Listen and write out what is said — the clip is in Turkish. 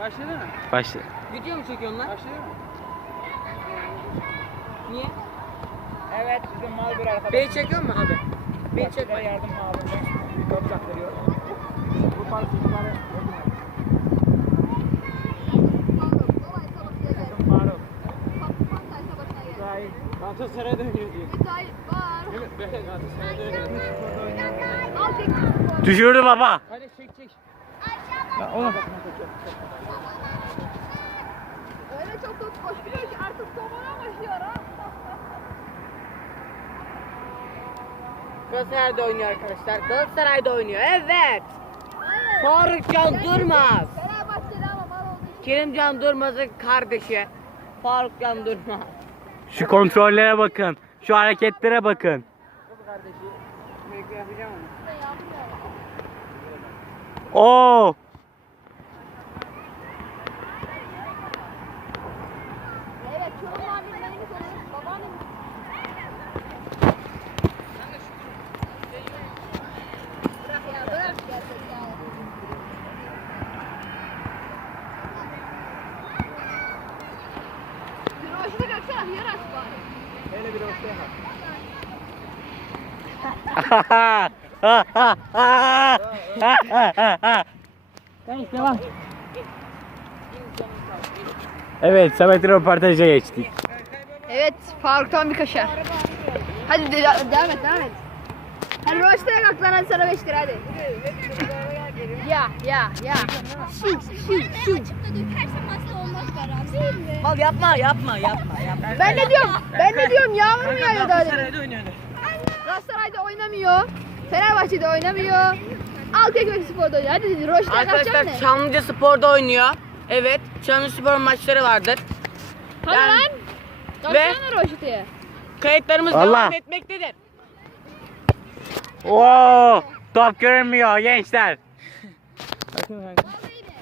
Başladı mı? Başla. Video mu çekiyorsun lan? Başladı mı? Niye? Evet bizim mal bir arkadaş. Beni çekiyor mu abi? Beni çekme. yardım malında. Toprak veriyor. Bu. Gayet. Galatasaray'da oynuyor diyor. Düşürdü baba. Hadi çek çek. Ya oğlum. Öyle çok top koşuyor ki artık kovana başlıyor ha. Galatasaray'da oynuyor arkadaşlar. Galatasaray'da oynuyor. Evet. Faruk Can Durmaz. Fenerbahçeli ama mal olduğu için. Kerimcan Durmaz'ın kardeşi. Faruk Can Durmaz. Şu kontrollere bakın. Şu hareketlere bakın. Yapacağım onu. Oo. Evet, Çorum evet Samet'in röportaja geçtik. Evet, Faruk'tan bir kaşar. Hadi de- devam et, devam et. Hadi Roşta'ya kalk lan hadi sana 5 lira hadi. Ya, ya, ya. Şut, şut, şut. Mal yapma yapma yapma yapma. Ben ne diyorum? Ben ne diyorum? Yağmur mu yağıyor daha demin? Galatasaray'da oynuyor. Galatasaray'da oynamıyor. Fenerbahçe'de oynamıyor. Alt ekmek sporda oynuyor. Hadi Arkadaşlar kalkacaksın ne? Çamlıca Spor'da oynuyor. Evet. Spor maçları vardır. Hadi Yani- lan. Kalksana Roşta'ya. Kayıtlarımız Allah. devam etmektedir. Oo. Top görünmüyor gençler. Bakın kanka.